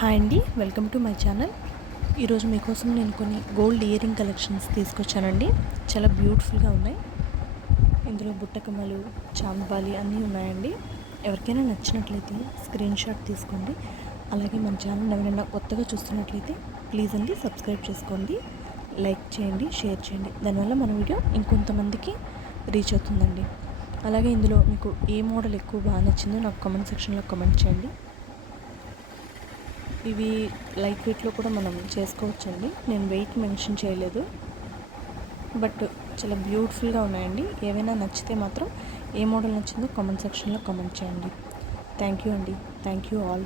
Hi అండి, welcome to my channel. ఈరోజు మీకోసం నేను కొన్ని గోల్డ్ ఇయర్ రింగ్ కలెక్షన్స్ తీసుకొచ్చానండి. చాలా బ్యూటిఫుల్గా ఉన్నాయి. ఇందులో బుట్టకమ్మలు, చాందబాలి అన్నీ ఉన్నాయండి. ఎవరికైనా నచ్చినట్లయితే స్క్రీన్ షాట్ తీసుకోండి. అలాగే మన ఛానల్ ఎవరైనా కొత్తగా చూస్తున్నట్లయితే ప్లీజ్ అండి సబ్స్క్రైబ్ చేసుకోండి, లైక్ చేయండి, షేర్ చేయండి. దానివల్ల మన వీడియో ఇంకొంతమందికి రీచ్ అవుతుందండి. అలాగే ఇందులో మీకు ఏ మోడల్ ఎక్కువ బాగా నచ్చిందో నాకు కామెంట్ సెక్షన్లో కామెంట్ చేయండి. ఇవి లైట్ వెయిట్లో కూడా మనం చేసుకోవచ్చండి. నేను వెయిట్ మెన్షన్ చేయలేదు, బట్ చాలా బ్యూటిఫుల్గా ఉన్నాయండి. ఏవైనా నచ్చితే మాత్రం ఏ మోడల్ నచ్చిందో కామెంట్ సెక్షన్లో కామెంట్ చేయండి. థ్యాంక్ యూ అండి. Thank you all.